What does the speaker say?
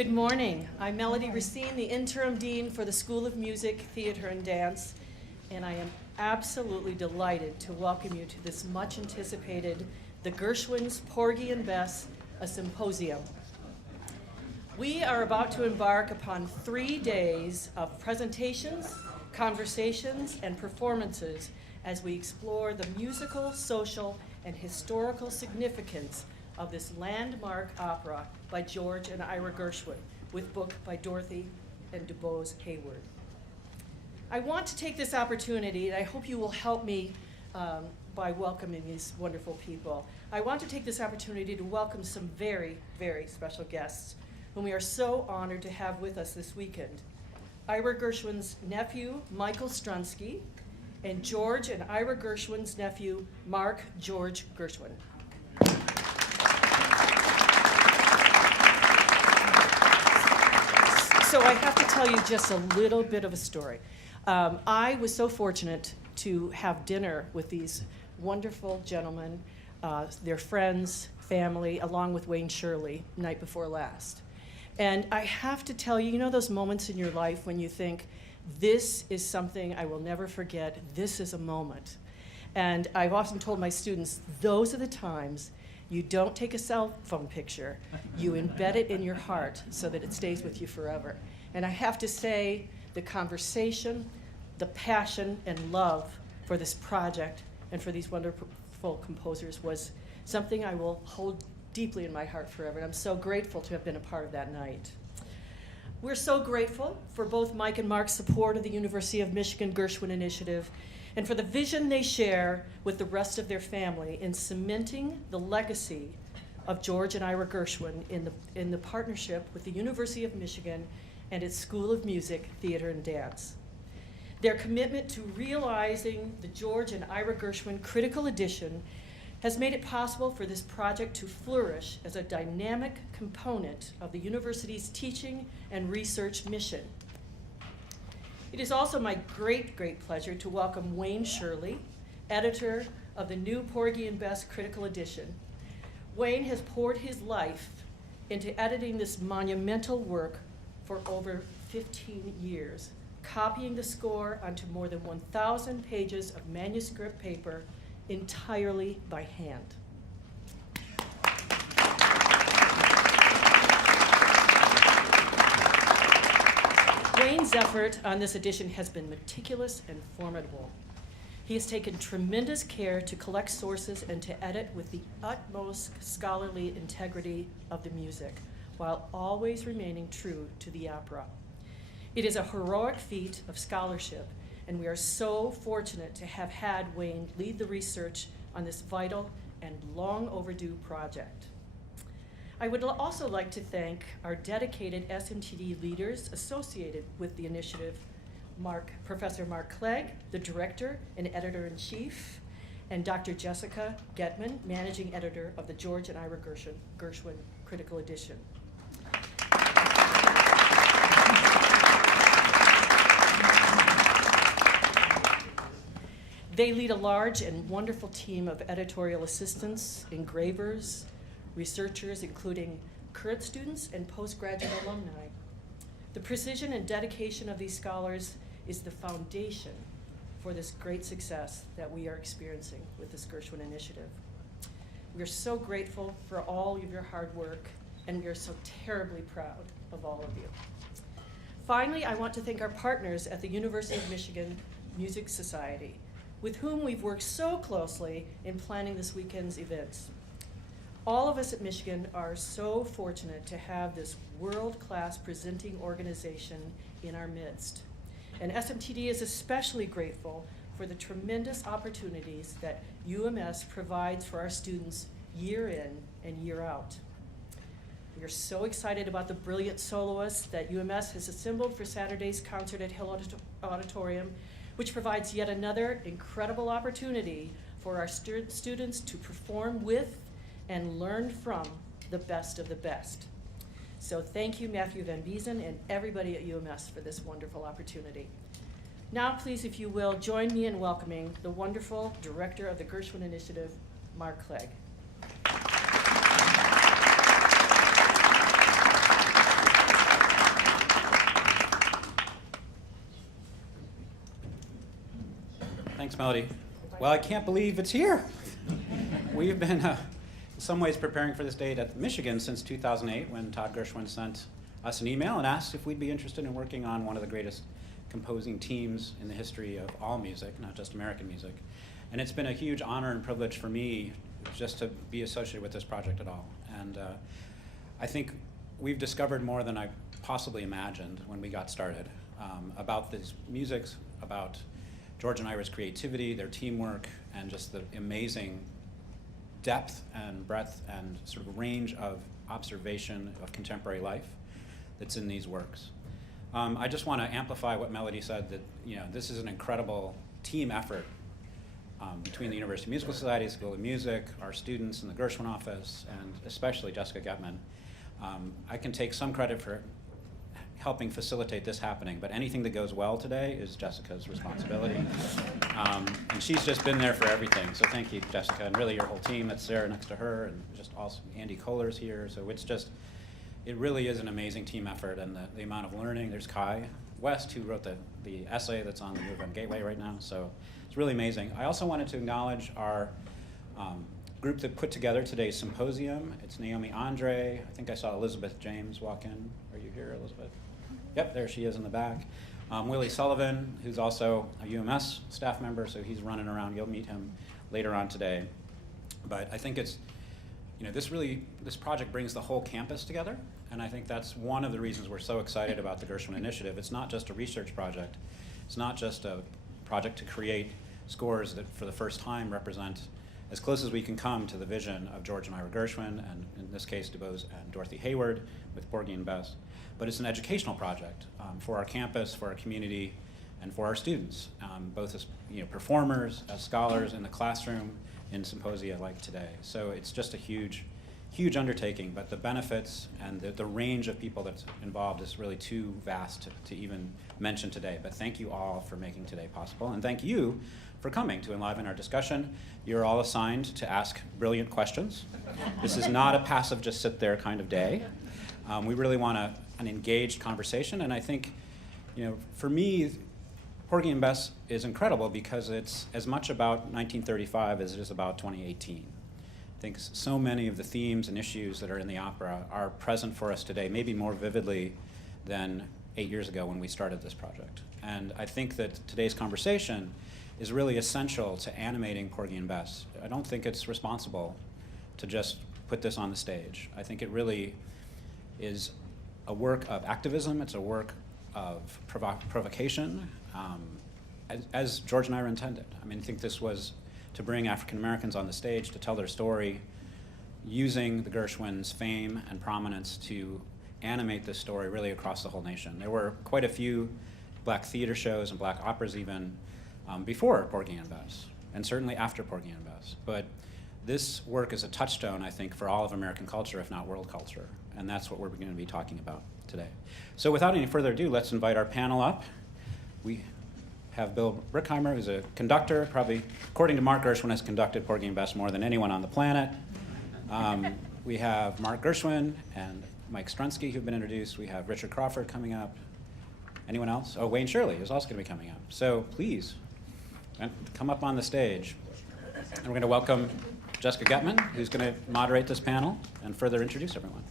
Good morning. I'm Melody Racine, the interim dean for the School of Music, Theater, and Dance, and I am absolutely delighted to welcome you to this much anticipated The Gershwin's Porgy and Bess, a Symposium. We are about to embark upon 3 days of presentations, conversations, and performances as we explore the musical, social, and historical significance of this landmark opera by George and Ira Gershwin, with book by Dorothy and DuBose Hayward. I want to take this opportunity, and I hope you will help me by welcoming these wonderful people. I want to take this opportunity to welcome some very, very special guests whom we are so honored to have with us this weekend. Ira Gershwin's nephew, Michael Strunsky, and George and Ira Gershwin's nephew, Marc George Gershwin. So I have to tell you just a little bit of a story. I was so fortunate to have dinner with these wonderful gentlemen, their friends, family, along with Wayne Shirley, night before last. And I have to tell you, you know those moments in your life when you think, this is something I will never forget, this is a moment. And I've often told my students, those are the times you don't take a cell phone picture, you embed it in your heart so that it stays with you forever. And I have to say, the conversation, the passion and love for this project and for these wonderful composers was something I will hold deeply in my heart forever. And I'm so grateful to have been a part of that night. We're so grateful for both Mike and Marc's support of the University of Michigan Gershwin Initiative and for the vision they share with the rest of their family in cementing the legacy of George and Ira Gershwin in the partnership with the University of Michigan and its School of Music, Theater, and Dance. Their commitment to realizing the George and Ira Gershwin Critical Edition has made it possible for this project to flourish as a dynamic component of the university's teaching and research mission. It is also my great, great pleasure to welcome Wayne Shirley, editor of the new Porgy and Bess Critical Edition. Wayne has poured his life into editing this monumental work for over 15 years, copying the score onto more than 1,000 pages of manuscript paper entirely by hand. Wayne's effort on this edition has been meticulous and formidable. He has taken tremendous care to collect sources and to edit with the utmost scholarly integrity of the music, while always remaining true to the opera. It is a heroic feat of scholarship, and we are so fortunate to have had Wayne lead the research on this vital and long overdue project. I would also like to thank our dedicated SMTD leaders associated with the initiative, Professor Marc Clegg, the director and editor-in-chief, and Dr. Jessica Getman, managing editor of the George and Ira Gershwin Critical Edition. They lead a large and wonderful team of editorial assistants, engravers, researchers, including current students and postgraduate alumni. The precision and dedication of these scholars is the foundation for this great success that we are experiencing with this Gershwin Initiative. We are so grateful for all of your hard work, and we are so terribly proud of all of you. Finally, I want to thank our partners at the University of Michigan Music Society, with whom we've worked so closely in planning this weekend's events. All of us at Michigan are so fortunate to have this world-class presenting organization in our midst. And SMTD is especially grateful for the tremendous opportunities that UMS provides for our students year in and year out. We are so excited about the brilliant soloists that UMS has assembled for Saturday's concert at Hill Auditorium, which provides yet another incredible opportunity for our students to perform with and learn from the best of the best. So thank you, Matthew Van Biesen, and everybody at UMS for this wonderful opportunity. Now, please, if you will, join me in welcoming the wonderful director of the Gershwin Initiative, Marc Clegg. Thanks, Melody. Well, I can't believe it's here. We've been, in some ways, preparing for this date at Michigan since 2008, when Todd Gershwin sent us an email and asked if we'd be interested in working on one of the greatest composing teams in the history of all music, not just American music. And it's been a huge honor and privilege for me just to be associated with this project at all. And I think we've discovered more than I possibly imagined when we got started about these musics, about George and Ira's creativity, their teamwork, and just the amazing depth and breadth and sort of range of observation of contemporary life that's in these works. I just want to amplify what Melody said, that this is an incredible team effort between the University Musical Society, School of Music, our students in the Gershwin office, and especially Jessica Getman. I can take some credit for helping facilitate this happening, but anything that goes well today is Jessica's responsibility. And she's just been there for everything, so thank you, Jessica, and really your whole team that's there next to her, and just also Andy Kohler's here, so it really is an amazing team effort, and the amount of learning. There's Kai West, who wrote the essay that's on the MoveM Gateway right now, so it's really amazing. I also wanted to acknowledge our group that put together today's symposium. It's Naomi Andre. I think I saw Elizabeth James walk in. Are you here, Elizabeth? Yep, there she is in the back. Willie Sullivan, who's also a UMS staff member, so he's running around. You'll meet him later on today. But I think it's, this project brings the whole campus together, and I think that's one of the reasons we're so excited about the Gershwin Initiative. It's not just a research project. It's not just a project to create scores that for the first time represent as close as we can come to the vision of George and Ira Gershwin, and in this case, DuBose and Dorothy Hayward with Porgy and Bess. But it's an educational project for our campus, for our community, and for our students, both as performers, as scholars in the classroom, in symposia like today. So it's just a huge, huge undertaking, but the benefits and the range of people that's involved is really too vast to even mention today. But thank you all for making today possible, and thank you for coming to enliven our discussion. You're all assigned to ask brilliant questions. This is not a passive, just sit there kind of day. We really want an engaged conversation, and I think, for me, Porgy and Bess is incredible because it's as much about 1935 as it is about 2018. I think so many of the themes and issues that are in the opera are present for us today, maybe more vividly than 8 years ago when we started this project. And I think that today's conversation is really essential to animating Porgy and Bess. I don't think it's responsible to just put this on the stage. I think it really is a work of activism. It's a work of provocation, as George and Ira intended. I think this was to bring African Americans on the stage to tell their story, using the Gershwins' fame and prominence to animate this story really across the whole nation. There were quite a few black theater shows and black operas even before Porgy and Bess, and certainly after Porgy and Bess. But this work is a touchstone, I think, for all of American culture, if not world culture, and that's what we're going to be talking about today. So without any further ado, let's invite our panel up. We have Bill Brickheimer, who's a conductor, probably, according to Marc, Gershwin has conducted Porgy and Bess more than anyone on the planet. We have Marc Gershwin and Mike Strunsky, who've been introduced. We have Richard Crawford coming up. Anyone else? Oh, Wayne Shirley is also going to be coming up. So please, come up on the stage. And we're going to welcome Jessica Getman, who's going to moderate this panel and further introduce everyone.